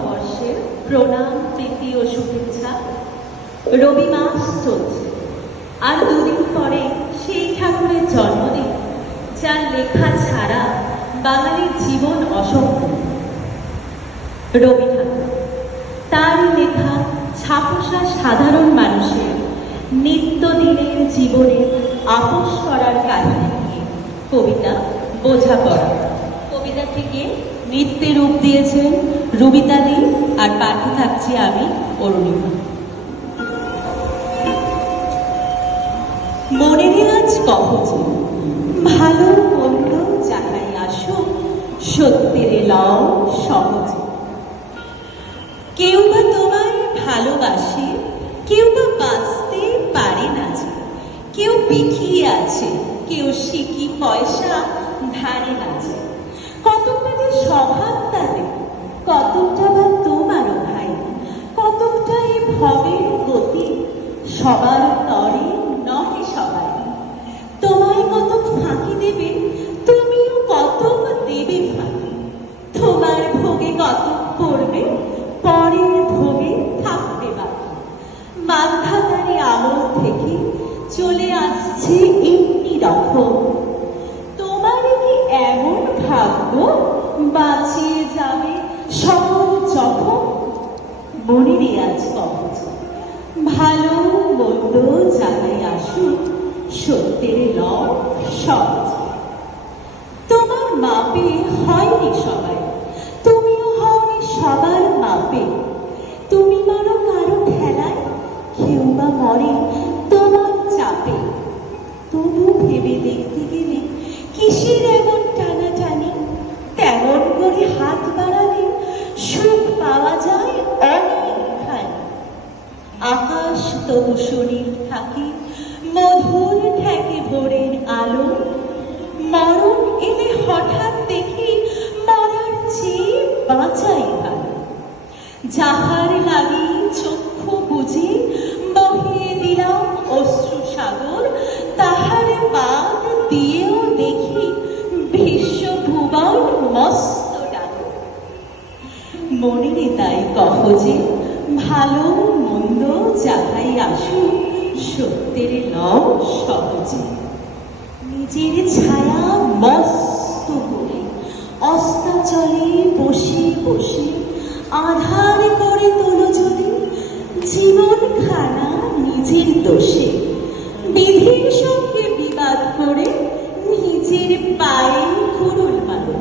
নববর্ষের প্রণাম, প্রীতি ও শুভেচ্ছা। রবি মাস চলছে, আর দুদিন পরে সেই ঠাকুরের জন্মদিন যার লেখা ছাড়া বাঙালির জীবন অসম্পূর্ণ। রবি ঠাকুর, তারই লেখা ছাপোষা সাধারণ মানুষের নিত্যদিনের জীবনের আপোষ করার কাহিনী নিয়ে কবিতা বোঝাপড়া। কবিতা থেকে নৃত্যে রূপ দিয়েছেন রুবিতা দি, আর পাঠে থাকছি আমি অরুণিমা। মনেরই আজ কহছে, ভালো মন্দ যাহাই আসুক, সত্যের লও সহজে। কেউ বা তোমায় ভালোবাসে, কেউ বা বাঁচতে পারে না যে, কেউ বিকিয়ে আছে, কেউ শিখি পয়সা ধারে নাচে। কতকটা যে স্বভাব তাদের, কতকটা বা তোমারও ভাই, কতকটা এ ভবের গতি, সবার তরে নহে সবাই। তোমায় কতক ফাঁকি দেবে, তুমিও কতক দেবে ফাঁকি। তোমার ভোগে কতক পড়বে, পরের ভোগে থাকবে বাকি। মান্ধাতারি আমল থেকে চলে আসছে এমনি রকম। তোমার কি এমন ভাগ্য, বাঁচিয়ে যাবে সকল জখম? মনেরই আজ কহছে, ভালো মন্দ যাহাই আসুক, সত্যের লও সহজে। তোমার মাপে হয়নি সবাই, তুমিও হওনি সবার মাপে। তুমি মারো কারো ঠেলায়, কেউ বা মরে তোমার চাপে। তবু ভেবে দেখতে গেলে কিসের এমন টানাটানি? তেমন করে হাত বাড়ালে সুখ পাওয়া যায় অনেকখানি। আকাশ তবু শরীর থাকে, মধুর ঠেকে ভোরের আলো। মরণ এলে হঠাৎ দেখি, মরার চেয়ে বাঁচাই ভালো। যাহার লাগি চক্ষু বুঝে বহিয়ে দিলাম অশ্রু সাগর, তাহার বাদ দিয়েও দেখি বিশ্ব ভুবন মস্ত ডাকর। মনেরই তাই কহছে, ভালো মন্দ যাহাই আসুক, সত্যের লও সহজে। নিজের ছায়া মস্ত করে অস্তাচলে বসে বসে আধার করে তোলো যদি জীবন খানা নিজের দোষে। বিধির সঙ্গে বিবাদ করে নিজের পায়ে কুড়ুল মারো।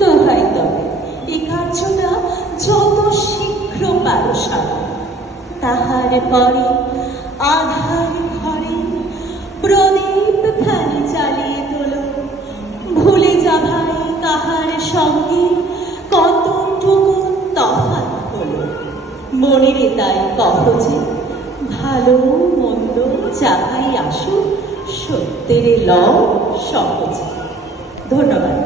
দোহাই তবে এই কার্যটা যত শীঘ্র পারো সারো। তাহার পরে আধার ঘরে প্রদীপ খানি চালিয়ে তোলো। ভুলে যা ভাই কাহার সঙ্গে কতটুকু তফাৎ হলো। মনের তাই কহছে, ভালো মন্দ যাহাই আসুক, সত্যের লও সহজে। ধন্যবাদ।